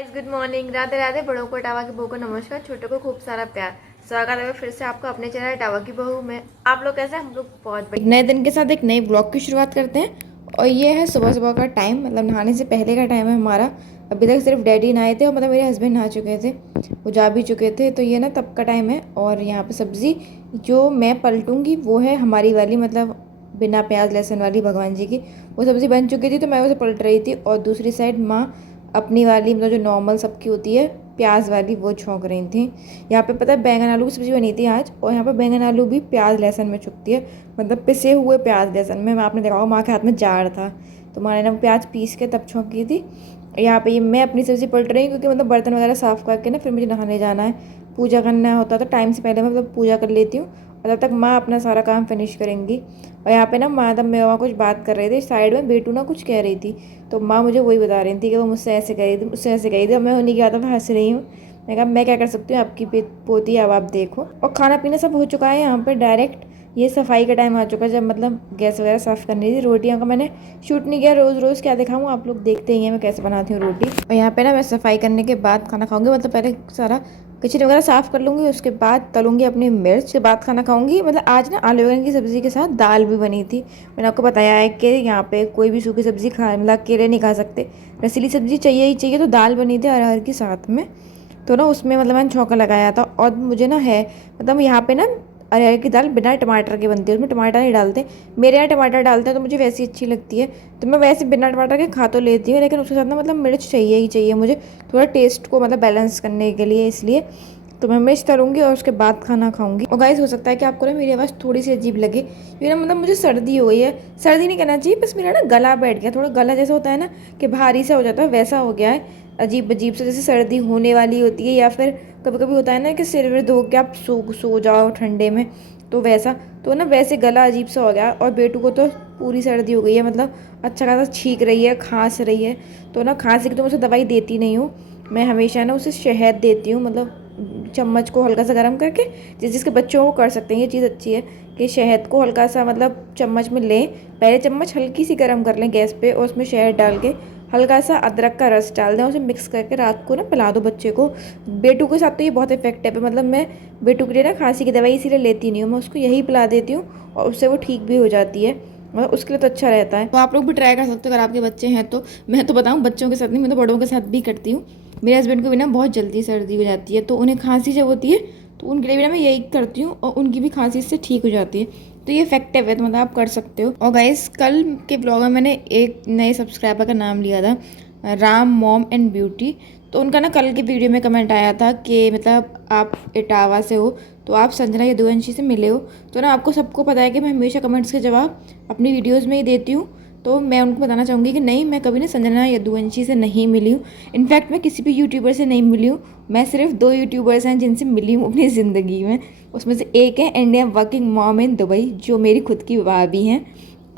Guys good morning. Radhe Radhe. बड़ों को tower की बहू को नमस्कार, छोटों को खूब सारा प्यार। स्वागत है फिर से आपका अपने चैनल टावा की बहू में। आप लोग कैसे हैं? हम लोग बहुत बढ़िया। नए दिन के साथ एक नई ब्लॉग की शुरुआत करते हैं और ये है सुबह सुबह का टाइम, मतलब नहाने से पहले का टाइम है हमारा। अभी तक सिर्फ डैडी नहाए थे और मतलब मेरे हस्बैंड नहा चुके थे, वो जा भी चुके थे, तो ये ना तब का टाइम है। और यहाँ पे सब्ज़ी जो मैं पलटूंगी वो है हमारी वाली, मतलब बिना प्याज लहसुन वाली, भगवान जी की। वो सब्ज़ी बन चुकी थी तो मैं उसे पलट रही थी और दूसरी साइड माँ अपनी वाली, मतलब जो नॉर्मल सबकी होती है प्याज वाली, वो छौंक रही थी। यहाँ पे पता है बैंगन आलू की सब्ज़ी बनी थी आज, और यहाँ पे बैंगन आलू भी प्याज लहसुन में छुकती है, मतलब पिसे हुए प्याज लहसुन में। मैं आपने देखा होगा माँ के हाथ में जार था, तो माँ ने ना प्याज पीस के तब छौंकी थी। यहाँ पे ये मैं अपनी सब्ज़ी पलट रही हूँ क्योंकि मतलब बर्तन वगैरह साफ़ करके ना फिर मुझे नहाने जाना है, पूजा करना होता तो टाइम से पहले मैं मतलब पूजा कर लेती हूँ और तब तक माँ अपना सारा काम फिनिश करेंगी। और यहाँ पे ना माँ तब मेरे वहाँ कुछ बात कर रहे थे साइड में, बेटू ना कुछ कह रही थी, तो माँ मुझे वही बता रही थी कि वो मुझसे ऐसे कह रही थी, मुझसे ऐसे कह रही थी, और मैं उन्हीं की आदत में हंस रही हूँ। मैं कहा मैं क्या कर सकती हूँ, आपकी पोती, अब आप देखो। और खाना पीना सब हो चुका है यहाँ पर डायरेक्ट। ये सफाई का टाइम आ चुका है, जब मतलब गैस वगैरह साफ़ करनी थी। रोटियों का मैंने शूट नहीं किया, रोज़ रोज़ क्या दिखाऊँ, आप लोग देखते ही हैं मैं कैसे बनाती हूँ रोटी। और यहाँ पे ना मैं सफाई करने के बाद खाना खाऊंगी, मतलब पहले सारा किचन वगैरह साफ़ कर लूँगी, उसके बाद तलूँगी अपनी मिर्च, के बाद खाना खाऊंगी। मतलब आज ना आलू बैंगन की सब्ज़ी के साथ दाल भी बनी थी। मैंने आपको बताया है कि यहाँ पे कोई भी सूखी सब्ज़ी खा, मतलब अकेले नहीं खा सकते, रसीली सब्ज़ी चाहिए ही चाहिए, तो दाल बनी थी अरहर की साथ में। तो ना उसमें मतलब मैंने छौंका लगाया था। और मुझे ना है, मतलब यहाँ पे ना अरहर की दाल बिना टमाटर के बनती है, उसमें टमाटर नहीं डालते। मेरे यहाँ टमाटर डालते हैं तो मुझे वैसी अच्छी लगती है, तो मैं वैसे बिना टमाटर के खा तो लेती हूँ, लेकिन उसके साथ ना मतलब मिर्च चाहिए ही चाहिए मुझे, थोड़ा टेस्ट को मतलब बैलेंस करने के लिए, इसलिए तो मैं मिर्च तलूँगी और उसके बाद खाना खाऊंगी। और गाइस हो सकता है कि आपको ना मेरी आवाज़ थोड़ी सी अजीब लगे, क्योंकि ना मतलब मुझे सर्दी हो गई है। सर्दी नहीं कहना चाहिए, बस मेरा ना गला बैठ गया, थोड़ा गला जैसा होता है ना कि भारी सा हो जाता है, वैसा हो गया है, अजीब अजीब से, जैसे सर्दी होने वाली होती है, या फिर कभी कभी होता है ना कि सिर विर धो के आप सो जाओ ठंडे में, तो वैसा। तो ना वैसे गला अजीब सा हो गया। और बेटू को तो पूरी सर्दी हो गई है, मतलब अच्छा खासा छींक रही है, खांस रही है। तो ना खांसी की तो मुझे दवाई देती नहीं हूँ, मैं हमेशा ना उसे शहद देती हूँ, मतलब चम्मच को हल्का सा गर्म करके, जिसके बच्चों को कर सकते हैं, ये चीज़ अच्छी है कि शहद को हल्का सा मतलब चम्मच में लें, पहले चम्मच हल्की सी गर्म कर लें गैस पे, और उसमें शहद डाल के हल्का सा अदरक का रस डाल दें, उसे मिक्स करके रात को ना पिला दो बच्चे को। बेटू के साथ तो ये बहुत इफेक्टिव है, मतलब मैं बेटू के लिए ना खांसी की दवाई इसीलिए लेती नहीं हूँ, मैं उसको यही पिला देती हूँ और उससे वो ठीक भी हो जाती है, मतलब उसके लिए तो अच्छा रहता है। तो आप लोग भी ट्राई कर सकते हो अगर आपके बच्चे हैं तो। मैं तो बताऊँ बच्चों के साथ नहीं, मैं तो बड़ों के साथ भी करती हूँ। मेरे हस्बैंड को भी ना बहुत जल्दी सर्दी हो जाती है, तो उन्हें खांसी जब होती है तो उनके लिए भी ना मैं यही करती हूँ, और उनकी भी खांसी इससे ठीक हो जाती है, तो ये इफेक्टिव है, तो मतलब आप कर सकते हो। और गाइस कल के ब्लॉग में मैंने एक नए सब्सक्राइबर का नाम लिया था, राम मॉम एंड ब्यूटी। तो उनका ना कल की वीडियो में कमेंट आया था कि मतलब आप इटावा से हो, तो आप संजना यदुवंशी से मिले हो। तो ना आपको सबको पता है कि मैं हमेशा कमेंट्स के जवाब अपनी वीडियोज़ में ही देती हूँ, तो मैं उनको बताना चाहूँगी कि नहीं, मैं कभी ना संजना यदुवंशी से नहीं मिली हूँ। इनफैक्ट मैं किसी भी यूट्यूबर से नहीं मिली हूँ, मैं सिर्फ 2 यूट्यूबर्स हैं जिनसे मिली हूँ अपनी ज़िंदगी में। उसमें से एक है India working mom in Dubai, जो मेरी खुद की भाभी हैं,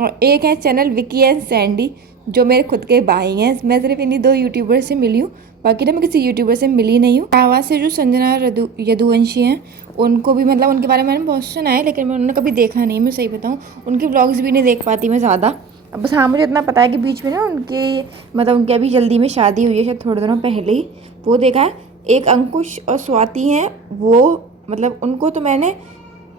और एक है चैनल विकी एंड सैंडी, जो मेरे खुद के भाई हैं। मैं सिर्फ इन्हीं 2 यूट्यूबर से मिली हूँ, बाकी ना मैं किसी यूट्यूबर से मिली नहीं हूँ। आवाज़ से जो संजना यदुवंशी हैं, उनको भी मतलब उनके बारे में मैंने बहुत सुना है, लेकिन मैं उन्होंने कभी देखा नहीं, मैं सही बताऊँ उनके व्लॉग्स भी नहीं देख पाती मैं ज़्यादा। बस हाँ, मुझे इतना पता है कि बीच में ना उनके मतलब उनकी अभी जल्दी में शादी हुई है, शायद थोड़े दिनों पहले ही, वो देखा है। एक अंकुश और स्वाति हैं, वो मतलब उनको तो मैंने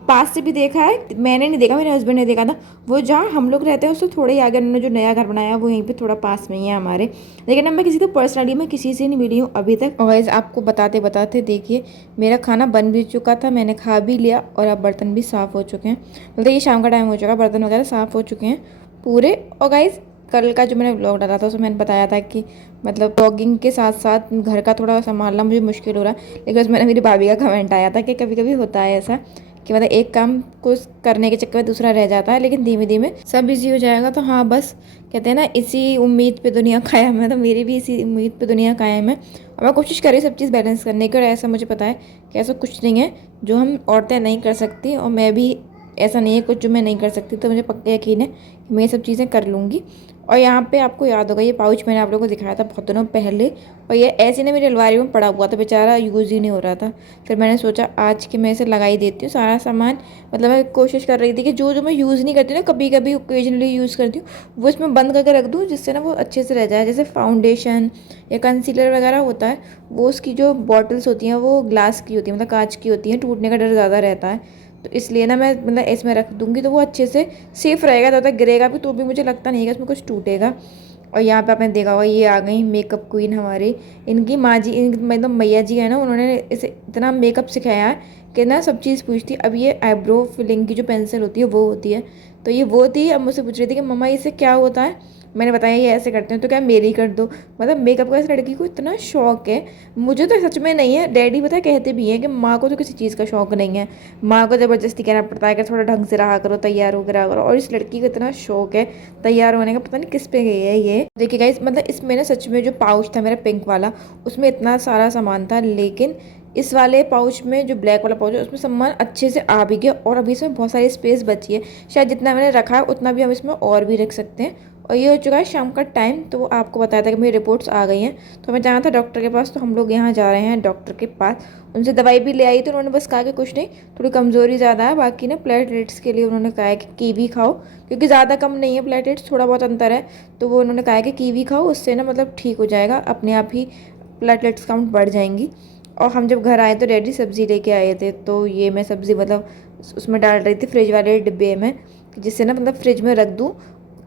पास से भी देखा है, मैंने नहीं देखा, मेरे हस्बैंड ने देखा था। वो जहाँ हम लोग रहते हैं उससे थोड़े ही आगे उन्होंने जो नया घर बनाया वो यहीं पे थोड़ा पास में ही है हमारे। लेकिन अब मैं किसी तो पर्सनली मैं किसी से नहीं मिली हूँ अभी तक। और गाइस आपको बताते बताते देखिए मेरा खाना बन भी चुका था, मैंने खा भी लिया, और अब बर्तन भी साफ़ हो चुके हैं, मतलब ये शाम का टाइम हो चुका, बर्तन वगैरह साफ़ हो चुके हैं पूरे। और गाइस कल का जो मैंने ब्लॉग डाला था उसमें मैंने बताया था कि मतलब ब्लॉगिंग के साथ साथ घर का थोड़ा संभालना मुझे मुश्किल हो रहा है, लेकिन उसमें मेरी भाभी का कमेंट आया था कि कभी कभी होता है ऐसा कि मतलब एक काम को करने के चक्कर में दूसरा रह जाता है, लेकिन धीमे धीमे सब इजी हो जाएगा। तो हाँ, बस कहते हैं ना इसी उम्मीद पे दुनिया कायम है, तो मेरी भी इसी उम्मीद पे दुनिया कायम है, और मैं कोशिश करी सब चीज़ बैलेंस करने की। और ऐसा मुझे पता है कि ऐसा कुछ नहीं है जो हम औरतें नहीं कर सकती, और मैं भी ऐसा नहीं है कुछ जो मैं नहीं कर सकती, तो मुझे पक्का यकीन है कि मैं ये सब चीज़ें कर लूँगी। और यहाँ पे आपको याद होगा ये पाउच मैंने आप लोगों को दिखाया था बहुत दिनों पहले, और ये ऐसे ना मेरी अलमारी में पड़ा हुआ था, बेचारा यूज़ ही नहीं हो रहा था। फिर मैंने सोचा आज कि मैं इसे लगा ही देती हूँ सारा सामान। मतलब मैं कोशिश कर रही थी कि जो जो मैं यूज़ नहीं करती ना, कभी कभी ओकेजनली यूज़ करती हूँ, वो इसमें बंद करके रख दूँ, जिससे ना वो अच्छे से रह जाए। जैसे फाउंडेशन या कंसीलर वगैरह होता है, वो उसकी जो बॉटल्स होती हैं वो ग्लास की होती है, मतलब कांच की होती हैं, टूटने का डर ज़्यादा रहता है। तो इसलिए ना मैं मतलब इसमें रख दूँगी तो वो अच्छे से सेफ़ रहेगा, ज़्यादा गिरेगा भी तो भी मुझे लगता नहीं है कि इसमें कुछ टूटेगा। और यहाँ पे आपने देखा होगा ये आ गई मेकअप क्वीन हमारी। इनकी माँ जी, इन मतलब मैया जी है ना, उन्होंने इसे इतना मेकअप सिखाया है कि ना सब चीज़ पूछती। अब ये आईब्रो फिलिंग की जो पेंसिल होती है वो होती है, तो ये वो थी। अब मुझसे पूछ रही थी कि मम्मा इससे क्या होता है। मैंने बताया ये ऐसे करते हैं, तो क्या मेरी कर दो। मतलब मेकअप का इस लड़की को इतना शौक है, मुझे तो सच में नहीं है। डैडी पता है कहते भी हैं कि माँ को तो किसी चीज़ का शौक नहीं है, माँ को ज़बरदस्ती कहना पड़ता है कि थोड़ा ढंग से रहा करो, तैयार होकर रहा करो। और इस लड़की को इतना शौक है तैयार होने का, पता नहीं किस पे गई है ये। देखिए गाइस, मतलब इसमें ना सच में जो पाउच था मेरा पिंक वाला, उसमें इतना सारा सामान था, लेकिन इस वाले पाउच में जो ब्लैक वाला पाउच है उसमें सामान अच्छे से आ भी गया, और अभी इसमें बहुत सारी स्पेस बची है। शायद जितना मैंने रखा है उतना भी हम इसमें और भी रख सकते हैं। और ये हो चुका है शाम का टाइम, तो वो आपको बताया था कि मेरी रिपोर्ट्स आ गई हैं, तो हमें जाना था डॉक्टर के पास। तो हम लोग यहाँ जा रहे हैं डॉक्टर के पास। उनसे दवाई भी ले आई, तो उन्होंने बस कहा कि कुछ नहीं, थोड़ी कमज़ोरी ज़्यादा है, बाकी ना प्लेटलेट्स के लिए उन्होंने कहा है कि कीवी खाओ, क्योंकि ज़्यादा कम नहीं है प्लेटलेट्स, थोड़ा बहुत अंतर है। तो वो उन्होंने कहा है कि कीवी खाओ, उससे ना मतलब ठीक हो जाएगा, अपने आप ही प्लेटलेट्स काउंट बढ़ जाएंगी। और हम जब घर आए तो डैडी सब्ज़ी लेके आए थे, तो ये मैं सब्ज़ी मतलब उसमें डाल रही थी फ्रिज वाले डिब्बे में, जिससे ना मतलब फ्रिज में रख दूँ,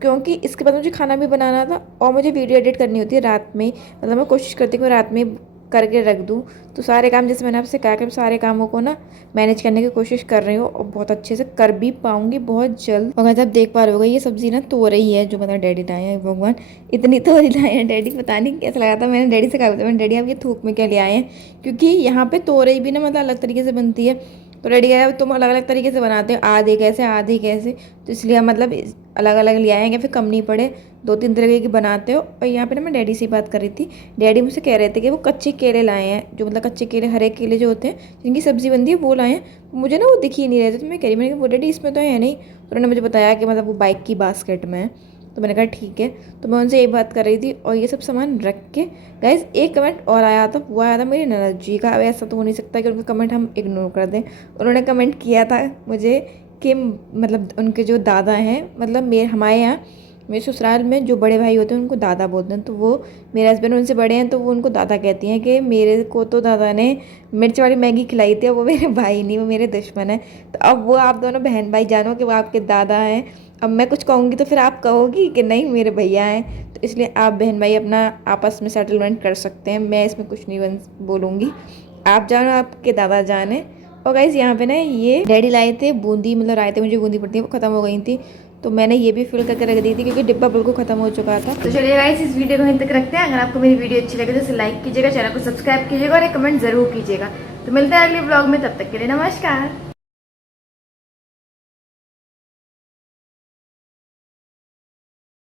क्योंकि इसके बाद मुझे खाना भी बनाना था और मुझे वीडियो एडिट करनी होती है रात में। मतलब मैं कोशिश करती हूँ कि रात में करके रख दूँ। तो सारे काम, जैसे मैंने आपसे कहा कि सारे कामों को ना मैनेज करने की कोशिश कर रही हूँ, और बहुत अच्छे से कर भी पाऊँगी बहुत जल्द। और अगर आप देख पा रहे होगा ये सब्ज़ी ना तोरई है, जो मतलब डैडी लाए हैं। भगवान, इतनी तोरई लाए हैं डैडी, पता नहीं कैसा लगा था। मैंने डैडी से कहा था, मैंने डैडी आप ये थूक में क्या ले आए हैं, क्योंकि यहाँ पे तोरई भी ना मतलब अलग तरीके से बनती है। तो डैडी कह रहा है तुम अलग अलग तरीके से बनाते हो, आधे कैसे आधे कैसे, तो इसलिए हम मतलब अलग अलग ले आए हैं, या फिर कम नहीं पड़े, दो तीन तरीके की बनाते हो। और यहाँ पे ना मैं डैडी से बात कर रही थी, डैडी मुझसे कह रहे थे कि वो कच्चे केले लाए हैं, जो मतलब कच्चे केले, हरे केले जो होते हैं जिनकी सब्ज़ी बनती है, वो लाए हैं। मुझे ना वो दिख ही नहीं रहे थे, तो मैं कह रही, मैंने कहा वो डैडी इसमें तो है नहीं। तो उन्होंने मुझे बताया कि मतलब वो बाइक की बास्केट में है। तो मैंने कहा ठीक है। तो मैं उनसे यही बात कर रही थी, और ये सब सामान रख के गाइस एक कमेंट और आया था, वो आया था मेरी ननद जी का। अब ऐसा तो हो नहीं सकता कि उनका कमेंट हम इग्नोर कर दें। उन्होंने कमेंट किया था मुझे कि मतलब उनके जो दादा हैं, मतलब मेरे हमारे यहाँ मेरे ससुराल में जो बड़े भाई होते हैं उनको दादा बोलते हैं, तो वो मेरे हस्बैंड उनसे बड़े हैं, तो वो उनको दादा कहती हैं कि मेरे को तो दादा ने मिर्च वाली मैगी खिलाई थी, और वो मेरे भाई नहीं, वो मेरे दुश्मन है। तो अब वो आप दोनों बहन भाई जानो कि वो आपके दादा हैं। अब मैं कुछ कहूँगी तो फिर आप कहोगी कि नहीं मेरे भैया हैं, तो इसलिए आप बहन भाई अपना आपस में सेटलमेंट कर सकते हैं, मैं इसमें कुछ नहीं बोलूँगी। आप जानो आपके दादा जाने। और गाइस यहाँ पे ना ये डैडी लाए थे बूंदी, मतलब रायते मुझे बूंदी पड़ती है, वो ख़त्म हो गई थी, तो मैंने ये भी फिल करके रख दी थी क्योंकि डिब्बा बिल्कुल खत्म हो चुका था। तो चलिए गाइस इस वीडियो को यहीं तक रखते हैं। अगर आपको मेरी वीडियो अच्छी लगे तो इसे लाइक कीजिएगा, चैनल को सब्सक्राइब कीजिएगा और एक कमेंट जरूर कीजिएगा। तो मिलते हैं अगले ब्लॉग में, तब तक के लिए नमस्कार।